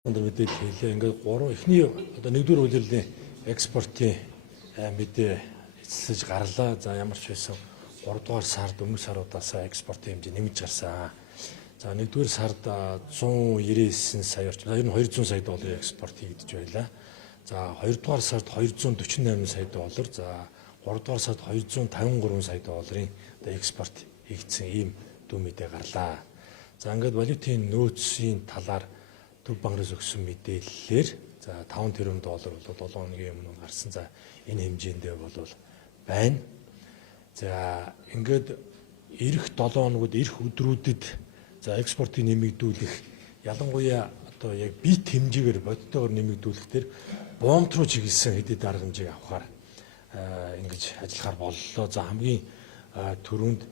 өндөр мэдээлэл хэлээ. Ингээд гурван эхний одоо нэгдүгээр үйлрлийн экспортын мэдээ эцэлж гарлаа. За ямар ч байсан 3 дугаар сард өмнөх саруудаасаа экспортын хэмжээ нэмж гарсан. За нэгдүгээр сард 199 сая орчим, ер нь 200 сая долларын экспорт хийгдэж байлаа. За 2 дугаар сард 248 сая доллар, за 3 дугаар сард 253 сая долларын экспорт хийгдсэн ийм дүн мэдээ гарлаа. За ингээд валютын нөөцийн талаар төв бангаас өгсөн мэдээллээр за 5 тэрбум доллар бол 7 хоногийн өмнө гарсан. За энэ хэмжээндээ бол байна. За ингээд эх 7 хоногуд эх өдрүүдэд за экспортыг нэмэгдүүлэх ялангуяа одоо яг бит хэмжээгээр бодитоор нэмэгдүүлэх төр бомб руу чиглэсэн хэдий дарга хэмжээг авахар ингэж ажиллахаар боллоо. За хамгийн түрүүнд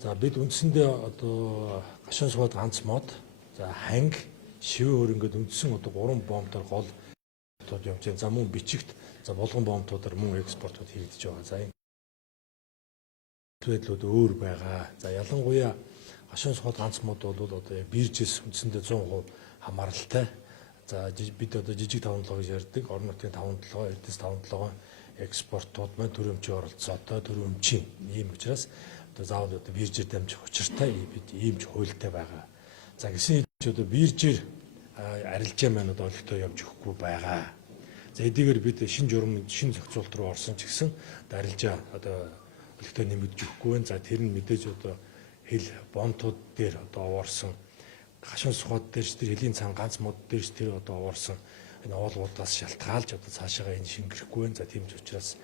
за бид үндсэндээ одоо гашуун сувад ганц мод, за ханги, шивээ хөрөнгөд үндсэн одоо 3 бомбтор гол тод юм чинь за мөн бичигт за болгон бомбтуудаар мөн экспортууд хийгдэж байгаа. За энэ байдлууд өөр байгаа. За ялангуяа гашуун сувад ганц мод бол одоо биржээс үндсэндээ 100% хамааралтай. За бид одоо жижиг таван толгой ярьдаг орон нутгийн таван толгой, эрдэс таван толгой экспортууд маань төрөмчийн оролцоотой төрөмчийн ийм учраас одоо заавал одоо биржээр дамжих учиртай бид ийм ч хуультай байгаа. За гэсэн чинь одоо биржээр арилжаа маань одоо олигтой явж өгөхгүй байгаа. За эдгээр бид шинэ журам шинэ зохицуулт руу орсон ч гэсэн арилжаа одоо олигтой нэмэгдэж өгөхгүй байна. За тэр нь мэдээж одоо хил бомтууд дээр одоо орсон гашуун сухад дээр ч тэр хэлийн цан ганц мод дээр ч тэр одоо орсон энэ оолгуудаас шалтгаалж одоо цаашаа энэ шингэрэхгүй байна. За тийм ч учраас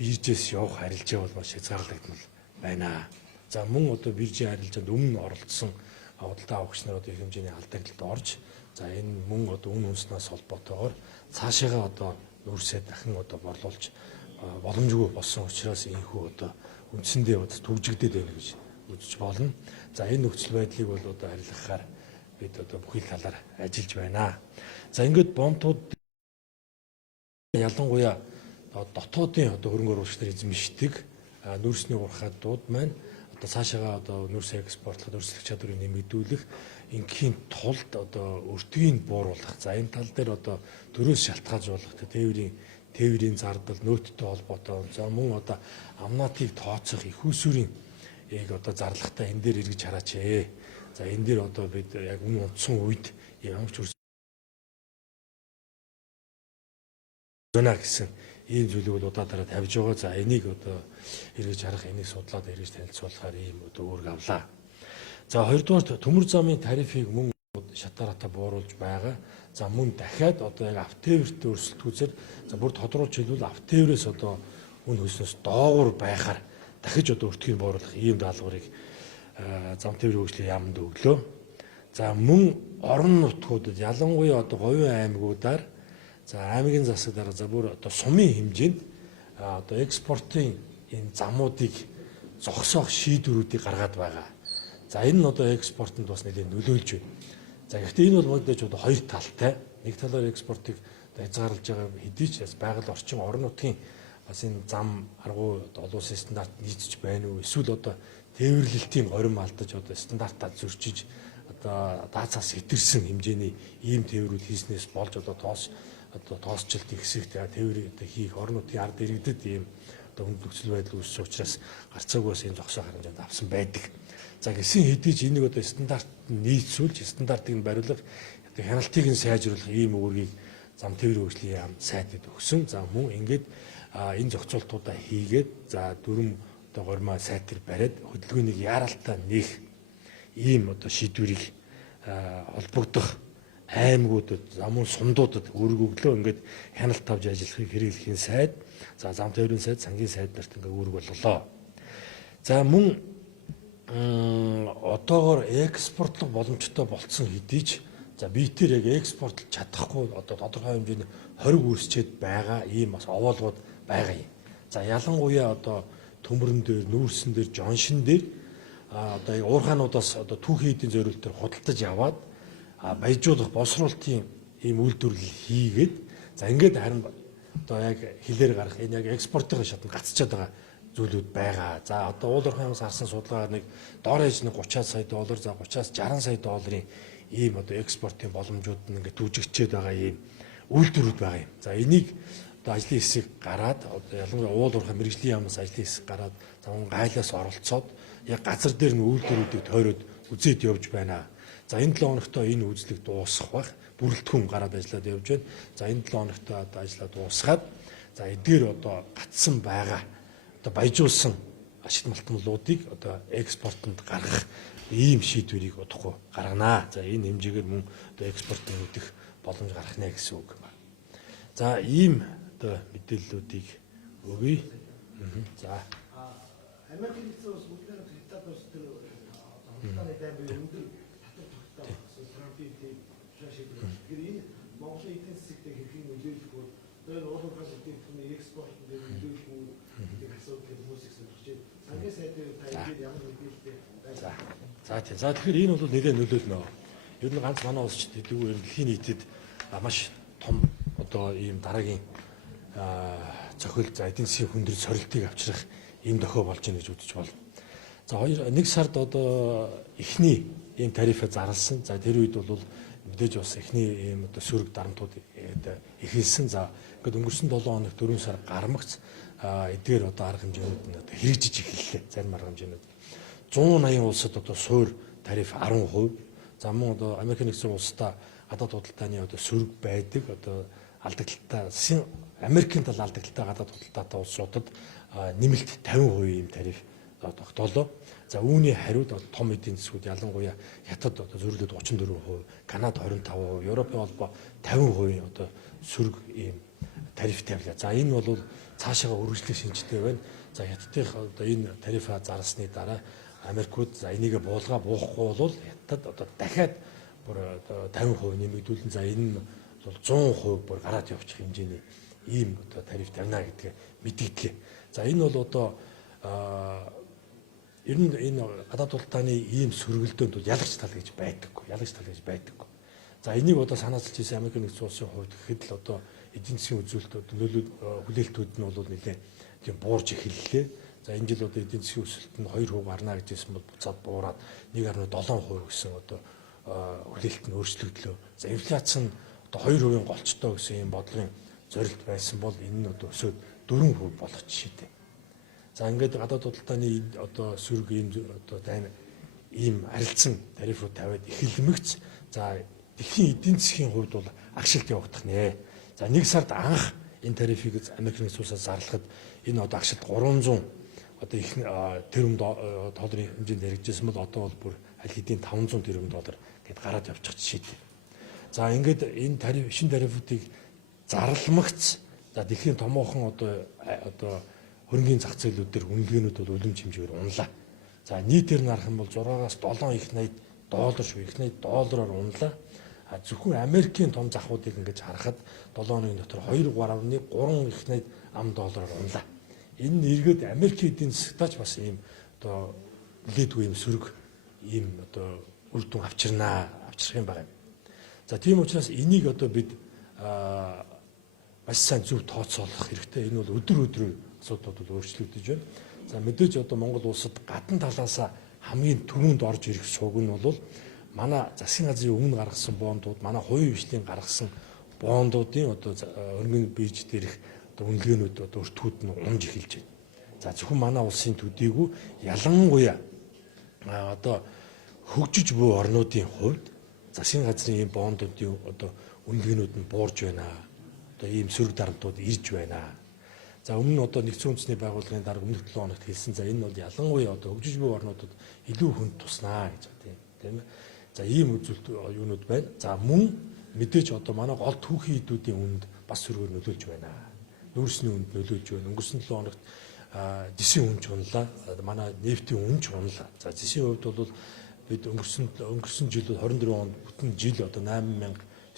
биржээс явах арилжаа бол маш хязгаарлагдмал байна. За мөн одоо биржийн арилжаанд өмнө оролцсон худалдаа авагч нар одоо их хэмжээний алдагдлалд орж за энэ мөн одоо үн үнснээс холбоотойгоор цаашаага одоо нүүрсээ дахин одоо борлуулж боломжгүй болсон учраас ийхүү одоо үндсэндээ одоо төвжигдээд байна гэж үзэж болно. За энэ нөхцөл байдлыг бол одоо харилцахаар бид одоо бүхий л талаар ажиллаж байна. За ингээд бомтууд ялангуяа дотоодын одоо хөрөнгө оруулагч нар эзэмшдэг нүүрсний урхаадууд маань одоо цаашаага одоо нүүрс экспортлоход өрсөлдөх чадварыг нэмэгдүүлэх ингийн тулд одоо өртгийг бууруулах. За энэ тал дээр одоо төрөөс шалтгаалж болох тээврийн зардал нөөцтэй холбоотой. За мөн одоо амнаатыг тооцох их усүрийн яг одоо зарлагтай энэ дээр эргэж хараач ээ. За энэ дээр одоо бид яг үн унтсан үед ямар ч зөна гэсэн ийм зүйлийг бол удаа дараа тавьж байгаа. За энийг одоо эргэж харах, энийг судлаад эргэж танилцуулахаар ийм одоо үүрэг авлаа. За хоёрдугаар төмөр замын тарифыг мөн шатааратаа бууруулж байгаа. За мөн дахиад одоо яг автоэвэрт өрсөлдөхүүсээр за бүр тодруулж хэлбэл автоэврээс одоо үн хөлснөөс доогуур байхаар дахиж одоо өртгийг бууруулах ийм даалгаврыг зам тээврийн хөгжлийн яамд өглөө. За мөн орон нутгуудад ялангуяа одоо говийн аймагуудаар за аймгийн засаг дараа за бүр одоо сумын хэмжээнд одоо экспортын энэ замуудыг зогсоох шийдвэрүүдийг гаргаад байгаа. За энэ нь одоо экспортод бас нэлээд нөлөөлж байна. За гэхдээ энэ бол мэдээж одоо хоёр талтай. Нэг талаар экспортыг хязгаарлаж байгаа хэдий ч байгаль орчин орон нутгийн бас энэ зам аргуу олон улсын стандарт нийцэж байна уу? Эсвэл одоо тээвэрлэлтийн горим алдаж одоо стандартаа зөрчиж одоо даацаас хэтэрсэн хэмжээний ийм тээврүүд хийснээс болж одоо тоосчлт ихсэх тээврийг хийх орон нутгийн ард иргэдэд ийм одоо нөхцөл байдал үүссэн учраас гарцаагүй бас ийм зогсоо харамжаанд авсан байдаг. За гэсэн хэдий ч энийг одоо стандарт нийцүүлж стандартыг бариулах одоо хяналтыг нь сайжруулах ийм үүргийг зам тээврийн хөгжлийн яам сайдад өгсөн. За мөн ингээд энэ зохицуултуудаа хийгээд за дүрм одоо гормоо сайтар бариад хөдөлгөөнийг яаралтай нээх ийм одоо шийдвэрийг холбогдох аймагуудад замун сумдуудад үүрэг өглөө ингээд хяналт тавьж ажиллахыг хэрэглэхийн сайд за зам тээврийн сайд сангийн сайд нарт ингээд үүрэг болголоо. За мөн одоогоор экспортлох боломжтой болцсон хэдий ч за биетээр яг экспортлж чадахгүй одоо тодорхой хэмжээний хориг үүсчээд байгаа ийм бас овоолгууд байгаа юм. За ялангуяа одоо төмөрөн дээр, нүүрсэн дээр, жоншин дээр одоо яг уурхаануудаас одоо түүхийн эдийн зориултаар худалдаж аваад баяжуулах, боловсруулалтын ийм үйлдвэрлэл хийгээд за ингээд харин одоо яг хилээр гарах энэ яг экспортын шатнд гацчихад байгаа зүйлүүд байгаа. За одоо уул уурхайн аймагаас харсан судалгаагаар нэг доор хаяж нэг 30 сая доллар, за 30-аас 60 сая долларын ийм одоо экспортын боломжууд нь ингээд түжигчээд байгаа ийм үйлдвэрүүд байгаа юм. За энийг одоо ажлын хэсэг гараад одоо ялангуяа уул уурхай мэрэгжлийн яамнаас ажлын хэсэг гараад замун гайлаас оролцоод яг газар дээр нь үйлдвэрүүдийг тойроод үзээд явж байна. За энэ 7 хоногт энэ үзлэг дуусах бах бүрэлдэхүүн гараад ажиллаад явж байна. За энэ 7 хоногт одоо ажиллаад дуусгаад за эдгээр одоо гатсан байгаа одоо баяжуулсан ашиг малтмлуудыг одоо экспортод гаргах ийм шийдвэрийг удахгүй гарганаа. За энэ хэмжээгээр мөн одоо экспортын үүдэх боломж гарах нэ гэсэн үг байна. За ийм одоо мэдээллүүдийг өгье. За Америк нэгдсэн улс бүгдээр хятад улс төр хавтаны дайны өндөр татвар тогтоох Трампын шашиг. Тэгэхээр энэ Монголын эдийн засагт хэрхэн нөлөөлөх вэ? Тэр уулуурхай бүтээгдэхүүний экспорт дээр нөлөөлөх үү гэдэг асуудал хүмүүс их сонирхож байна. Сангийн сайдын тайлбар ямар мэдээлэлтэй байна? За тэгэхээр энэ бол нэлээд нөлөөлнө. Ер нь ганц манай улс ч гэдэггүй дэлхийн нийтэд маш том одоо ийм дараагийн цохил за эдийн засгийн хүндрэл сорилтыг авчрах ийм дохио болж байна гэж үзэж байна. За нэг сард одоо эхний ийм тарифа зарласан. За тэр үед бол мэдээж бас эхний ийм одоо сөрөг дарамтууд эхэлсэн. За ингээд өнгөрсөн 7 хоног 4 сар гармагц эдгээр одоо арга хэмжээнүүд нь одоо хэрэгжиж эхэллээ. Зарим арга хэмжээнүүд 180 улсад одоо суур тариф 10%. За мөн одоо Америк нэгдсэн улстай гадаад худалдааны одоо сөрөг байдаг одоо алдагдaltaй Америкийн тал алдагдaltaй гадаад худалдаатай улсуудад нэмэлт 50% ийм тариф тогтоолоо. За үүний хариуд том эдийн засгууд ялангуяа Хятад одоо зөрүүлээд 34%, Канада 25%, Европын холбоо 50% одоо сөрөг ийм тариф тавилаа. За энэ бол цаашаа үргэлжлэх шинжтэй байна. За Хятадын одоо энэ тарифа зарласны дараа Америкууд за энийг буулгаа буухгүй бол Хятад одоо дахиад бүр одоо 50% нэмэгдүүлэн за энэ нь бол 100% бүр гараад явчих хэмжээний ийм одоо тариф тавина гэдгээ мэдгдлээ. За энэ бол одоо ер нь энэ гадаад худалдааны ийм сөргөлдөөнд бол ялагч тал гэж байдаггүй. За энийг одоо санаачилж ирсэн Америк нэгдсэн улсын хувьд гэхэд л одоо эдийн засгийн үзүүлэлтүүд хүлээлтүүд нь бол нэлээд тийм буурж эхэллээ. За энэ жил одоо эдийн засгийн өсөлт нь 2% гарна гэжсэн бол буцаад буураад 1.7% гэсэн одоо хүлээлт нь өөрчлөгдлөө. За инфляц нь одоо 2% голчтой гэсэн ийм бодлогын зорилт байсан бол энэ нь одоо өсөөд 4% болох жишээтэй. За ингээд гадаад худалдааны одоо сөрөг ийм одоо дайны ийм арилцсан тарифууд тавиад эхлэмэгц. За дэлхийн эдийн засгийн хувьд бол агшилт явагдах нэ. За нэг сард анх энэ тарифыг Америк нэгдсэн улсаас зарлахад энэ одоо агшилт 300 одоо их тэрбум долларын хэмжээнд хэрэгжижсэн бол одоо бол бүр аль хэдийн 500 тэрбум доллар гэд гараад явчих жишээтэй. За ингээд энэ тариф шин тарифуудыг зарламгц за дэлхийн томоохон одоо хөрөнгөний зах зээлүүд дээр үнэлгээнүүд бол үлэмж хэмжээгээр унлаа. За нийтээр нь харах юм бол 6-аас 7 их 80 доллар шүү. Их 80 доллараар унлаа. Зөвхөн Америкийн том захуудыг ингэж харахад 7 хоногийн дотор 2.3 их 80 ам доллараар унлаа. Энэ нь эргээд Америкийн эдийн засгтаач бас ийм одоо нэлээдгүй ийм сөрөг ийм одоо үр дүн авчрах юм байна. За тийм учраас энийг одоо бид маш сайн зөв тооцоолох хэрэгтэй. Энэ бол өдөр өдрөөр асуудлууд бол өөрчлөгдөж байна. За мэдээж одоо Монгол улсад гадна талаас хамгийн түрүүнд орж ирэх сууг нь бол манай засгийн газрын өмнө гаргасан бондууд, манай хувийн хвшлийн гаргасан бондуудын одоо хөрөнгөний бирж дээрх одоо үнэлгээнүүд одоо өртгүүд нь унж эхэлж байна. За зөвхөн манай улсын төдийгүй ялангуяа одоо хөгжиж буй орнуудын хувьд засгийн газрын ийм бондуудын одоо үнэлгээнүүд нь буурж байна. Одоо ийм сөрөг дарамтууд ирж байна. За өмнө нь одоо нэгдсэн үндэсний байгууллагын дарга өмнөх 7 хоногт хэлсэн. За энэ бол ялангуяа одоо хөгжиж буй орнуудад илүү хүнд туснаа гэж байна тийм ээ. За ийм үзүүлэлт юунууд байна. За мөн мэдээж одоо манай гол түүхийн эдүүдийн үнд бас сөргөөр нөлөөлж байна. Нүүрсний үнд нөлөөлж байна. Өнгөрсөн 7 хоногт дэсийн үн ч унлаа. Манай нефтийн үн ч унлаа. За дэсийн хувьд бол бид өнгөрсөн жил 24 онд бүтэн жил одоо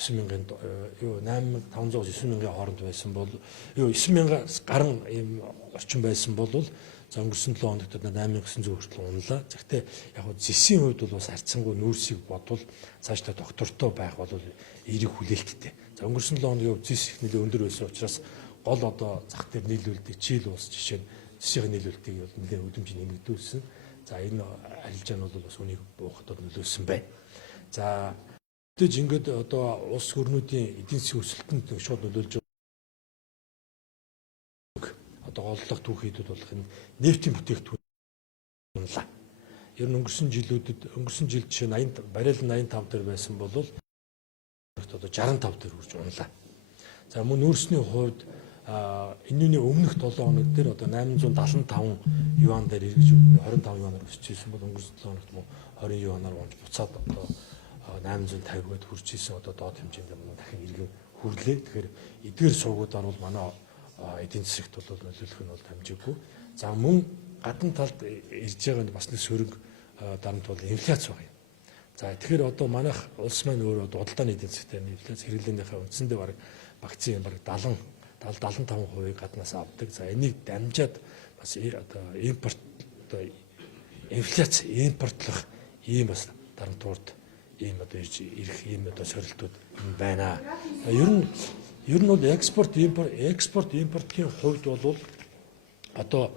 8500-9000 хооронд байсан бол 9000-аас гарan ийм орчим байсан бол за өнгөрсөн 7 хоногт 8900 хүртэл унлаа. Гэхдээ яг нь зэсийн хувьд бол бас харьцангуй нүүрсийг бодвол цаашдаа доктортой байх бол эерэг хүлээлттэй. За өнгөрсөн 7 хоногийн хувьд зэс их нэлээд өндөр байсан учраас гол одоо зах дээр нийлүүлдэг Чили улс жишээ нь зэсийн нийлүүлэлтийг бол нэлээд өдөрж нэмэгдүүлсэн. За энэ арилжаа нь бол бас үнийг буухад нөлөөлсөн байна. За Тэгж ингээд одоо улс гүрнүүдийн эдийн засгийн өсөлтөнд шууд нөлөөлж одоо голлох түүхийдүүд болох энэ нефтийн бүтээгдэхүүн унлаа. Ер нь өнгөрсөн жилд жишээ нь 80 баррел 85 дээр байсан бол одоо 65 дээр хүрч унлаа. За мөн нүүрсний хувьд энэний өмнөх 7 хоног дээр одоо 875 юан дээр эргэж 25 юанаар өсөж ирсэн бол өнгөрсөн 7 хоногт мөн 20 юанаар унж буцаад одоо 850-д хүрч ирсэн одоо доод хэмжээнд мөн дахин эргэн хүрлээ. Тэгэхээр эдгээр суугуудаар бол манай эдийн засагт бол нөлөөлөх нь бол дамжиггүй. За мөн гадна талд ирж байгаа бас нэг сөрөг дарамт бол инфляц байна. За тэгэхээр одоо манайх улс маань өөрөө дудалдааны эдийн засгийн инфляц хэрэглээнийхээ үндсэндээ бараг вакцины бараг 70-75% гаднаас авдаг. За энийг дамжаад бас одоо импорт одоо инфляц импортлох ийм бас дарамтууд ийм одоо ирж ирэх ийм одоо сорилтууд байна. Ер нь бол экспорт импортын хувьд бол одоо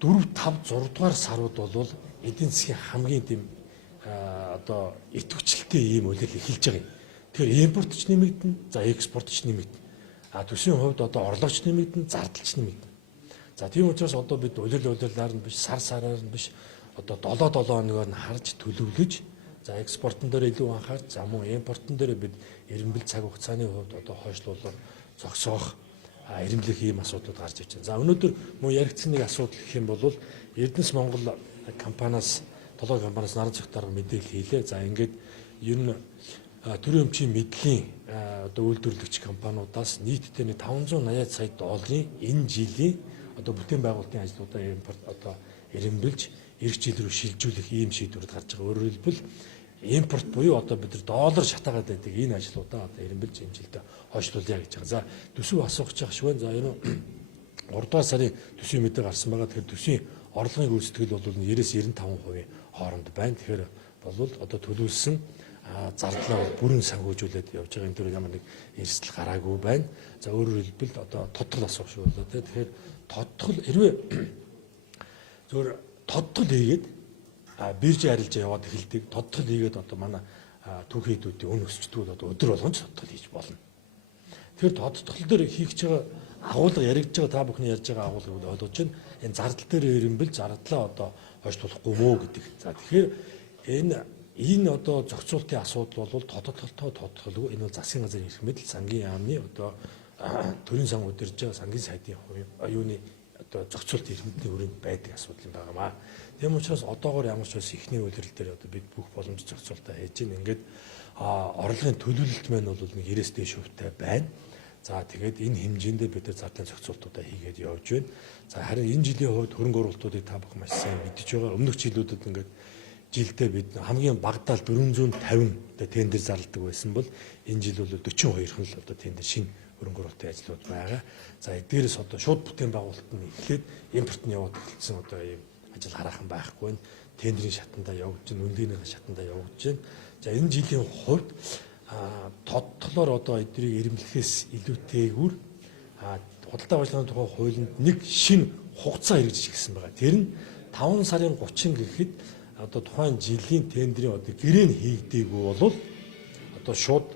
4, 5, 6 дугаар сарууд бол эдийн засгийн хамгийн тийм одоо итвчлэлтэй ийм үйл эхэлж байгаа юм. Тэгэхээр импорт ч нэмэгдэнэ, за экспорт ч нэмэгдэнэ. Төсвийн хувьд одоо орлогоч нэмэгдэнэ, зардалч нэмэгдэнэ. За тийм учраас одоо бид улирлаар нь биш, сараар нь биш, одоо 7 хоногоор нь харж төлөвлөж, за экспортон дээр илүү анхаарч, за мөн импортон дээр бид эренбэл цаг хугацааны хувьд одоо хойшлуулаад зогсоох эренблэх ийм асуудлууд гарч иж байна. За өнөөдөр мөн яригдсан нэг асуудал гэх юм бол Эрдэнэс Монгол компаниас наран зах дарга мэдээлэл хийлээ. За ингээд ер нь төрийн өмчийн мэдлийн одоо үйлдвэрлэгч компаниудаас нийтдээ 580 сая долларын энэ жилийн одоо бүтээн байгуулалтын ажлуудаа импорт одоо эренбэлж эх жил рүү шилжүүлэх ийм шийдвэрд гарч байгаа. Өөрөөр хэлбэл импорт буюу одоо бид нар доллар шатаагаад байдаг энэ ажлуудаа одоо эренбэлж энэ жилдээ хойшлуулъя гэж байгаа. За төсөв асуух гэж байгаа шүү. За энэ 3 дугаар сарын төсвийн мэдээ гарсан байгаа. Тэгэхээр төсвийн орлогын гүйцэтгэл бол 90-95% хооронд байна. Тэгэхээр бол одоо төлөвлөсөн зардлаа бүрэн санхүүжүүлээд явж байгаа. Энэ төр ямар нэг эрсдэл гараагүй байна. За өөрөөр хэлбэл одоо тодтол асуух шүү болоо те. Тэгэхээр тодтол хэрвээ зөвөр тодтол хийгээд бирж арилж яваад эхэлдэг. Тодтол хийгээд одоо манай түүхийдүүдийн үн өсчдгүүд одоо өдөр болгон тодтол хийж болно. Тэгэхээр тодтол дээр хийх гэж байгаа агуулга яригдж байгаа та бүхний ярьж байгаа агуулгыг ойлгож байна. Энэ зардал дээр ирэмбэл зардлаа одоо хойшлуулахгүй мөө гэдэг. За тэгэхээр энэ одоо зохицуултын асуудал бол тодтолгүй энэ бол засгийн газрын эрх мэдэл сангийн яамны одоо төрийн сан удирж байгаа сангийн сайдын оюуны одоо зохицуулт эрх мэдлийн хүрээнд байдаг асуудал юм байнамаа. Тийм учраас одоогоор ямар ч бас ихний үйлрэл дээр одоо бид бүх боломж зохицуултаа хийж байна. Ингээд орлогын төлөвлөлт маань бол нэг 90-с дээш хувьтай байна. За тэгээд энэ хэмжээндээ бид зардлын зохицуултуудаа хийгээд явж байна. За харин энэ жилийн хувьд хөрөнгө оруулалтуудыг та бүхэн маш сайн мэдж байгаа. Өмнөх жилүүдэд ингээд жилдээ бид хамгийн багадаа 450 одоо тендер зарладаг байсан бол энэ жил бол 42хан л одоо тендер шинэ хөрөнгө оруулалтын ажлууд байгаа. За эдгээрээс одоо шууд бүтээн байгуулалт нь эхлээд импортны яваад эхэлсэн одоо ийм ажил хараахан байхгүй байна. Тендерийн шатандаа явагдаж байна, үнэлгээнийхээ шатандаа явагдаж байна. За энэ жилийн хувьд тодтолоор одоо эднийг эрэмблэхээс илүүтэйгээр худалдаа авалгын тухай хуулинд нэг шинэ хугацаа хэрэгжиж гисэн байгаа. Тэр нь 5 сарын 30 гэхэд одоо тухайн жилийн тендерийн одоо гэрээн хийгдээгүй бол одоо шууд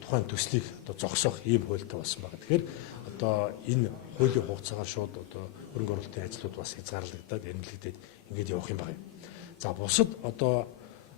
тухайн төслийг одоо зогсоох ийм хуультай болсон байгаа. Тэгэхээр одоо энэ хуулийн хугацаагаар шууд одоо хөрөнгө оруулалтын ажлууд бас хязгаарлагдаад эренблэгдээд ингэж явах юм байна. За бусад одоо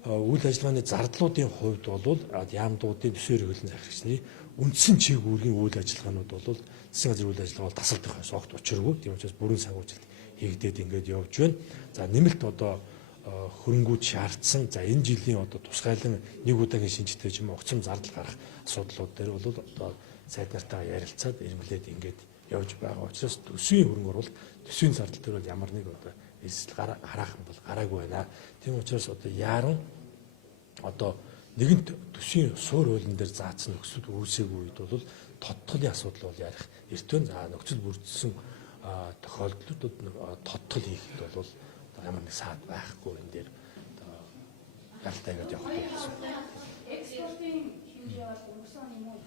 үйл ажиллагааны зардлуудын хувьд бол яамдуудын төсөөр хөлн захирагчны үндсэн чиг үүргийн үйл ажиллагаанууд бол засгийн газрын үйл ажиллагаа бол тасалдах огт учиргүй. Тийм учраас бүрэн санхүүжилт хийгдээд ингэж явж байна. За нэмэлт одоо хөрөнгүүд шаардсан. За энэ жилийн одоо тусгайлан нэг удаагийн шинжтэй ч юм уу огцом зардал гарах асуудлууд дээр бол одоо сайд нартайгаа ярилцаад эрмэлээд ингэж явж байгаа учраас төсвийн хөрөнгө оруулалт, төсвийн зардал дээр бол ямар нэг одоо эрсдэл хараахан бол гараагүй байна. Тийм учраас одоо яаран одоо нэгэнт төсвийн суур хуулийн дээр заасан нөхцөл үүсээгүй үед бол тодтолын асуудал бол ярих эртөө нөхцөл бүрдсэн тохиолдлуудад тодтол хийхэд бол ямар нэг саад байхгүй энэ дээр одоо ялтайгаад явах гэсэн. Экспортын хэмжээ бол өнгөрсөн оны мөн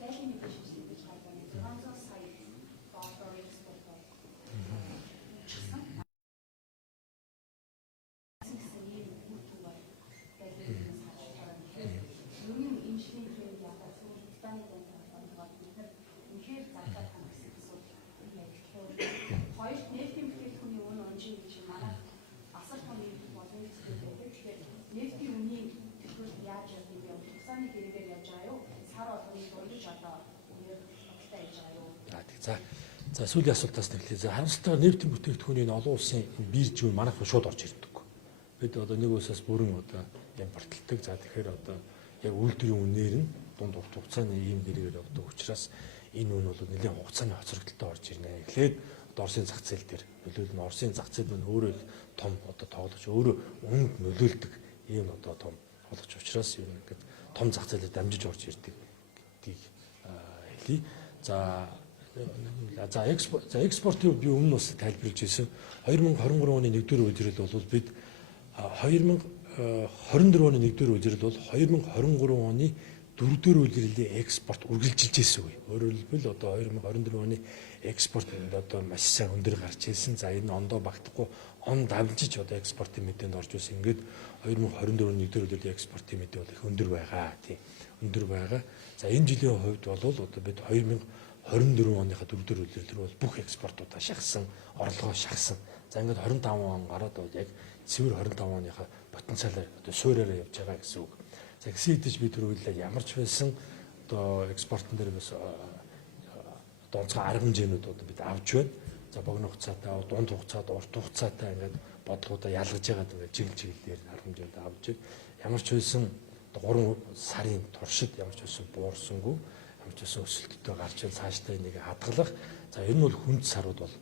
дайны мэдээлэл гэж гаргана. 600 сая доллар экспорт болсон. гэж одоо үгээр баталтай хийж байгаа юу? За сүүлийн асуултаас нэглээ. За харамсалтай нефтийн бүтээгдэхүүний олон улсын бирж юу манайх шууд орж ирдэг. Бид одоо нэг улсаас бүрэн одоо импортлдог. За тэгэхээр одоо яг үйлдвэрийн үнээр нь дунд урт хугацааны ийм хэрэгээр явдаг учраас энэ үн бол нэлээд хугацааны хоцрогдолтой орж ирнэ. Эхлээд одоо Оросын зах зээл дээр нөлөөлнө. Оросын зах зээл нь өөрөө том одоо тоглож өөрөө үнэнд нөлөөлдөг ийм одоо том болгож учраас юм ингээд том зах зээлээр дамжиж орж ирдэг гэдгийг хэлье. За экспортыг би өмнө бас тайлбарлаж ирсэн. 2023 оны 1-р үеэрэл бол бид 2024 оны 1-р үеэрэл бол 2023 оны 4-р үеэрэлийн экспорт үргэлжилж ирсэн үе. Өөрөөр хэлбэл одоо 2024 оны экспорт одоо маш сайн өндөр гарч ирсэн. За энэ ондоо багтахгүй он давжиж одоо экспортын мэдээнд орж ирсэн. Ингээд 2024 оны 1-р үеэрэлийн экспортын мэдээ бол их өндөр байгаа. Тийм өндөр байгаа. За энэ жилийн хувьд бол одоо бид 2024 оныхаа 4-р үеэр бол бүх экспортуудаа шахсан, орлогоо шахсан. За ингээд 25 он гараад бол яг цэвэр 25 оныхаа потенциалаар одоо суураараа явж байгаа гэсэн үг. За гэсэн хэдиж бид түрүүлээ ямар ч байсан одоо экспортын дээр бас одоо онцгой арга хэмжээнүүд одоо бид авч байна. За богино хугацаатай, дунд хугацаад, урт хугацаатай ингээд бодлогуудаа ялгаж байгаад ингээд чиглэлээр арга хэмжээнд авч байна. Ямар ч байсан 3 сарын туршид ямар ч байсан буурсангүй, ямар ч байсан өсөлттэй гарч ийн цаашдаа энийг хадгалах. За энэ нь бол хүнд сарууд бол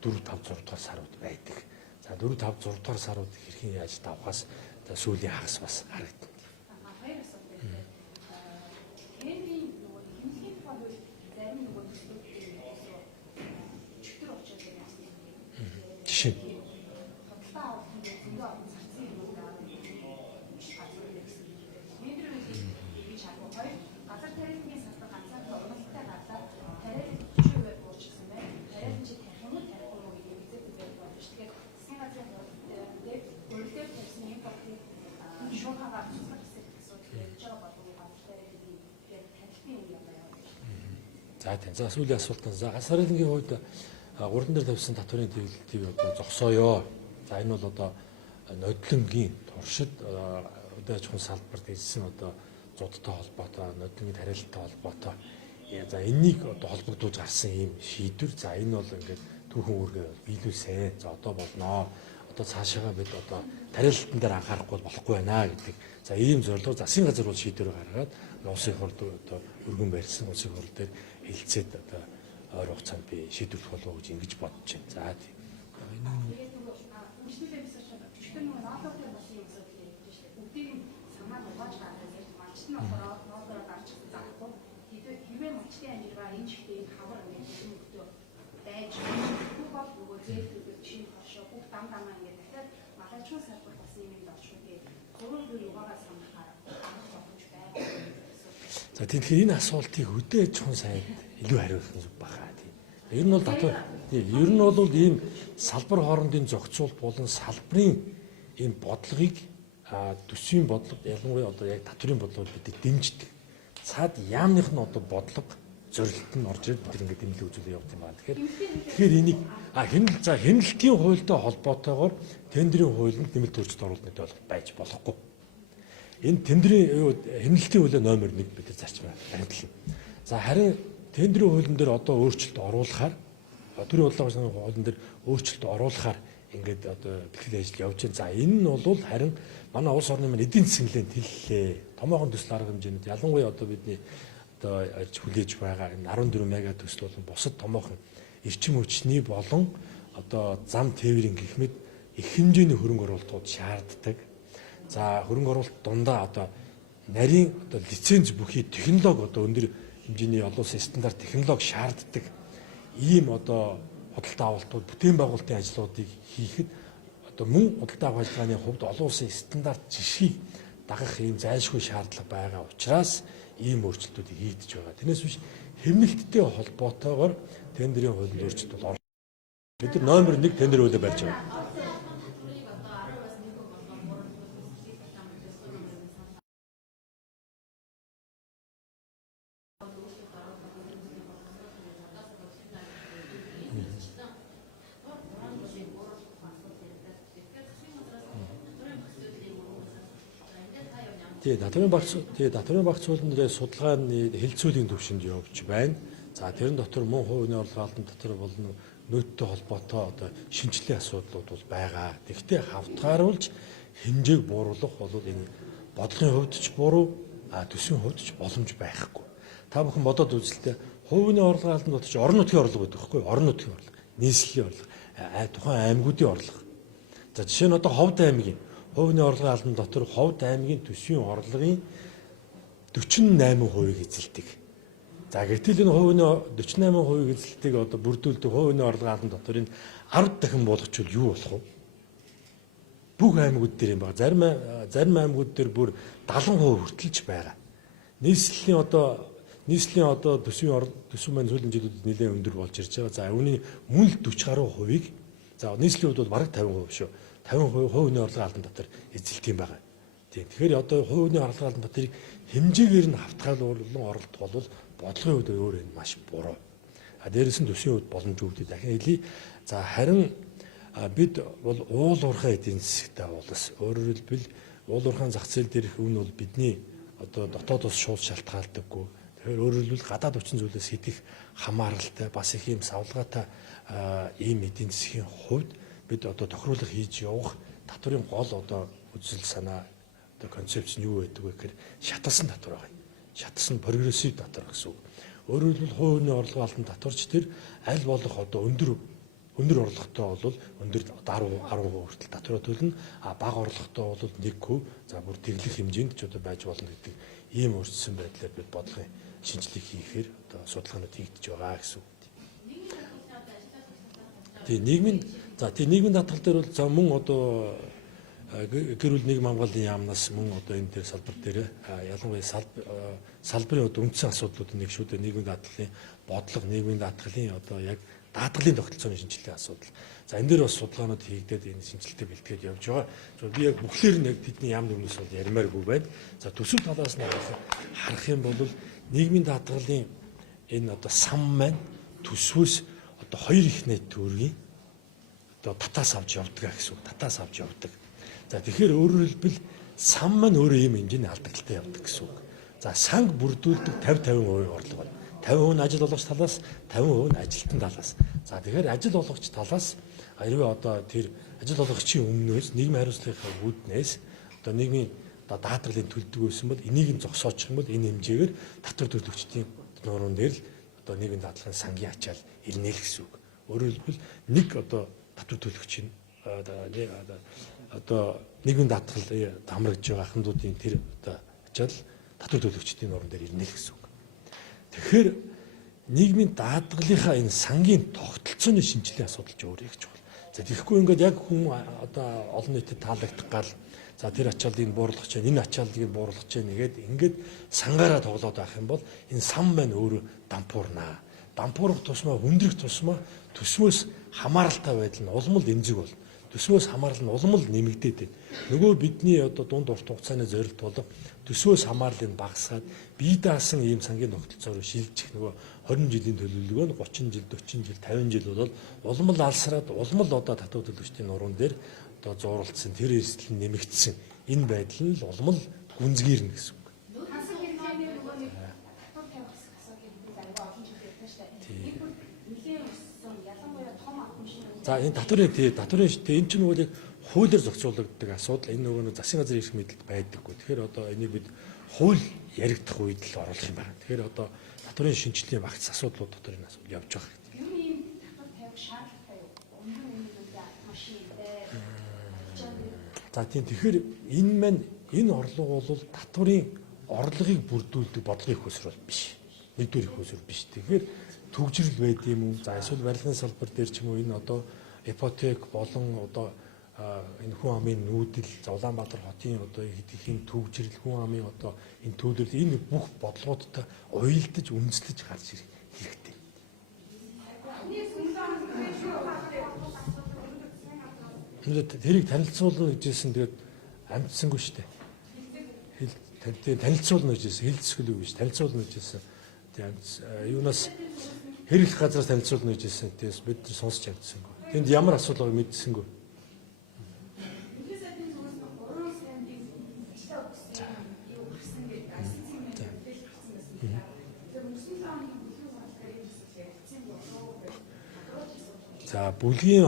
4, 5, 6 дугаар сарууд байдаг. За 4, 5, 6 дугаар сарууд хэрхэн яаж давхаас сүүлийн хагас бас харагдана. Хоёр асуулт байна. Тендерийн нөгөө хэмжээний тухай бол зарим нөгөө төслүүдийн чөлтөр очоод байгаа юм. Жишээ. Худалдаа авах нь зөндөө олон зарцын юм байна. Тендер үеийг чагуу хоёр газар тариаллын салбар ганцаараа уралдаа гадаа тариалал 40% буурчихсан байна. Тариалал чи тарих юм уу гэдэг үзэгдэл байна шүү. Тэгэхээр засгийн газрын хөрөлдөр тавьсан импортыг шууд хагаад цуцлах гэсэн асуудал ярьж байгаа болов уу? Тэгээд танилцсан юм байна. За тийм. За сүүлийн асуулт нь. За газ тариаллын хувьд гурдан дээр тавьсан татварын төлөлтийг одоо зогсооё. За энэ бол одоо нодлонгийн туршид өдөө аж ахуйн салбарт ирсэн одоо зуудтай холбоотой, нодлонгийн тариалалтай холбоотой. За энэнийг одоо холбогдуулж гарсан ийм шийдвэр. За энэ бол ингээд түүхэн үүргээ биелүүлсэн. За одоо болноо. Одоо цаашаага бид одоо тариалалтан дээр анхаарахгүй болохгүй байна гэдэг. За ийм зорилго засгийн газар бол шийдвэр гаргаад улсын хурд одоо өргөн барьсан улсын хурд дээр хэлцээд одоо ойр хугацаанд би шийдвэрлэх болов уу гэж ингэж бодож байна. За тийм. Тэгээд нөгөө үйлчлүүлээ бисэж чөлтөр нөгөө ноолоор бас юм асуудал ярьж штэ. Бүгдийг нь санаа угааж гаргаж ярьж мачт нь болохоор ноолоор гарч заахгүй. Хэвээ мачтын амжиргаа энэ жилийн хавар ингээд өгдөө байж бүх бол нөгөө зээлүүд чинь хошоо бүх дам дамаа ингээд дахиад малайчгүй салбар бас юм доош үү. Гурван бүр угаагаа санахаар анх боломж байна. За тэгэхээр энэ асуултыг хөдөө аж ахуйн сайд илүү хариулах нь баха тийм. Ер нь бол татвар тийм. Ер нь бол ийм салбар хоорондын зохицуулт болон салбарын энэ бодлогыг төсвийн бодлого ялангуяа одоо яг татварын бодлогыг бид дэмждэг. Цаад яамных нь одоо бодлого зорилт нь орж ирээд бид ингээд дэмжлэг үзүүлээ явуулсан байна. Тэгэхээр энийг хяналтын хуультай холбоотойгоор тендерийн хуулинд нэмэлт өөрчлөлт оруулах мэт байж болохгүй. Энэ тендерийн хяналтын хуулиа номер 1 бид зарчмаар баримтлана. За харин тендерийн хуулийн дээр одоо өөрчлөлт оруулахаар төрийн бодлогын хуулийн дээр өөрчлөлт оруулахаар ингээд одоо бэлтгэл ажил явж байна. За энэ нь бол харин манай улс орны маань эдийн засгийн хэллээ. Томоохон төсөл арга хэмжээнд ялангуяа одоо бидний одоо хүлээж байгаа энэ 14 мега төсөл болон бусад томоохон эрчим хүчний болон одоо зам тээврийн гэх мэт их хэмжээний хөрөнгө оруулалтууд шаарддаг. За хөрөнгө оруулалт дундаа одоо нарийн одоо лиценз бүхий технологи одоо өндөр хэмжээний олон улсын стандарт технологи шаарддаг ийм одоо худалдаа авалтууд бүтээн байгуулалтын ажлуудыг хийхэд одоо мөн худалдаа авах ажиллагааны хувьд олон улсын стандарт жишгийг дагах ийм зайлшгүй шаардлага байгаа учраас ийм өөрчлөлтүүдийг хийгдэж байгаа. Тэрнээс биш хэмнэлттэй холбоотойгоор тендерийн хуулинд өөрчлөлт бол бид нар номер 1 тендер хуулийг барьж байгаа. Татварын багц ууланд судалгааны хэлцүүлийн төвшөнд явж байна. За тэрэн дотор мөн хувийн орлогын албан татвар болон нөөцтэй холбоотой одоо шинжилгээ асуудлууд бол байгаа. Тэгэхдээ хавтгааруулж хэмжээг бууруулах бол энэ бодлогын хувьд ч буруу, төсвийн хувьд ч боломж байхгүй. Та бүхэн бодоод үзэлтэй хувийн орлогын албан дотор ч орон нутгийн орлого гэдэг байхгүй юу? Орон нутгийн орлого, нийслэлийн орлого, тухайн аймагуудын орлого. За жишээ нь одоо Ховд аймгийн хувийн орлогын албан дотор Ховд аймгийн төсвийн орлогын 48% эзэлдэг. За гэтэл энэ хувийн 48% эзэлтийг одоо бүрдүүлдэг хувийн орлогын албан дотор энэ 10 дахин болгочвол юу болох вэ? Бүх аймагуд дээр юм байна. Зарим аймагуд дээр бүр 70% хүртэлж байгаа. Нийслэлийн одоо төсвийн маань сүүлийн жилүүдэд нэлээд өндөр болж ирж байгаа. За үүний мөн л 40 гаруй хувийг за нийслэлийн хувьд бол бараг 50% шүү. 50% хувийн орлогын албан дотор эзэлдэг юм байна. Тийм. Тэгэхээр одоо хувийн орлогын албан доторыг хэмжээгээр нь хавтгааруулан оролдох бол бодлогын хувьд өөр энэ маш буруу. Дээрээс нь төсвийн хувьд боломжгүй дахин хэлье. За харин бид бол уул уурхай эдийн засагтай улс. Өөрөөр хэлбэл уул уурхайн зах зээл дээрх үн бол бидний одоо дотоодоос шууд шалтгаалдаггүй. Тэгэхээр өөрөөр хэлбэл гадаад хүчин зүйлээс хэдих хамааралтай бас их юм савлгаатай ийм эдийн засгийн хувьд бид одоо тохируулах хийж явах татварын гол одоо үзэл санаа одоо концепц нь юу байдаг вэ гэхээр шаталсан татвар байгаа. Шаталсан прогрессив татвар гэсэн үг. Өөрөөр хэлбэл хувийн орлогын албан татварч тэр аль болох одоо өндөр орлоготой бол өндөр 10% хүртэл татвар төлнө. Бага орлоготой бол 1%. За бүр тэглэх хэмжээнд ч одоо байж болно гэдэг ийм өөрчлөсөн байдлаар бид бодлогын шинжилгээ хийхээр одоо судалгаанууд хийгдэж байгаа гэсэн үг. Нийгмийн даатгал дээр бол за мөн одоо гэр бүл нийгэм хамгааллын яамнаас мөн одоо энэ дээр салбар дээр ялангуяа салбарын одоо үндсэн асуудлууд нэг шүү дээ. Нийгмийн даатгалын бодлого, нийгмийн даатгалын одоо яг даатгалын тогтолцооны шинжилгээ асуудал. За энэ дээр бас судалгаанууд хийгдээд энэ шинжилгээ бэлтгээд явж байгаа. Би яг бүхлээр нь яг тэдний яамны өмнөөс бол ярмааргүй байна. За төсөв талаас нь харах юм бол нийгмийн даатгалын энэ одоо сан маань төсвөөс одоо 2 их найт төгрөгийн одоо татаас авч явдаг гэсэн үг. Татаас авч явдаг. За тэгэхээр өөрөөр хэлбэл сан маань өөрөө ийм хэмжээний алдагтай явдаг гэсэн үг. За санг бүрдүүлдэг 50% орлого байна. 50% нь ажил олгогч талаас, 50% нь ажилтан талаас. За тэгэхээр ажил олгогч талаас хэрвээ одоо тэр ажил олгогчийн өмнөөс нийгмийн хариуцлагын үүднээс одоо нийгмийн даатгалын төлдөг байсан бол энийг нь зогсоочих юм бол энэ хэмжээгээр татвар төлөгчдийн нуурын дээр л одоо нийгмийн даатгалын сангийн ачаал ирнэ л гэсэн үг. Өөрөөр хэлбэл нэг одоо татвар төлөгчийн одоо нийгмийн даатгал хамрагдж байгаа ахмадуудын тэр одоо ачаал татвар төлөгчдийн нуурын дээр ирнэ л гэсэн үг. Тэгэхээр нийгмийн даатгалынхаа энэ сангийн тогтолцооны шинжилгээ асуудал ч өөр их чухал. За тэгэхгүй ингээд яг хүн одоо олон нийтэд таалагдах гал за тэр ачааллыг бууруулах чинь энэ ачааллыг бууруулах чинь ингээд сангаараа тоглоод байх юм бол энэ сан маань өөрөө дампуурнаа. Дампуурах тусмаа хүндрэх тусмаа төсвөөс хамааралтай байдал нь улам л эмзэг бол. Төсвөөс хамаарал нь улам л нэмэгдээд байна. Нөгөө бидний одоо дунд урт хугацааны зорилт бол төсвөөс хамаарлыг багасгаад бие даасан ийм сангийн тогтолцоор шилжих нөгөө 20 жилийн төлөвлөгөө нь 30 жил, 40 жил, 50 жил бол улам л алсраад улам л одоо татвар төлөгчдийн нуруунд дээр одоо зууралдсан тэр эрсдэл нь нэмэгдсэн. Энэ байдал нь улам л гүнзгийрнэ гэсэн үг. За энэ татварын энэ чинь нөгөө яг хуулиар зохицуулагддаг асуудал. Энэ нөгөө засгийн газрын эрх мэдэлд байдаггүй. Тэгэхээр одоо энийг бид хууль яригдах үед л оруулах юм байна. Тэгэхээр одоо татварын шинжилгээний багц асуудлууд дотор энэ асуудал явж байгаа. Юу юм татвар тавих шаардлагатай юу? Өндөр үнэтэй машинтай. За тийм тэгэхээр энэ орлого бол татварын орлогыг бүрдүүлдэг бодлогын хөөсөр бол биш. Нэгдүгээр их хөөсөр биш. Тэгэхээр төгжрөл байд юм уу? За эсвэл барилгын салбар дээр ч юм уу энэ одоо ипотек болон одоо энэ хүн амын нүүдэл, Улаанбаатар хотын одоо хэдийн төгжрөл хүн амын одоо энэ төлөвлөлт энэ бүх бодлогуудтай уялдаж үндэслэж гарч ирэх хэрэгтэй. Тэрийг танилцуулна гэжсэн тэгээд амтсангүй шүү дээ. Танилцуулна гэжсэн хэлцэхэл биш танилцуулна гэжсэн. Тэгээд юунаас хэрэглэх газраас танилцуулна гэжсэн. Тэгээс бид нар сонсч амтсангүй. Тэнд ямар асуудал байгааг мэдсэнгүй. За бүлгийн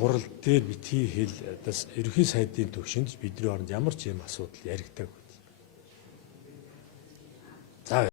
хурал дээр битгий хэл бас ерөнхий сайдын төвшөнд бидний оронд ямар ч юм асуудал яригдаг. За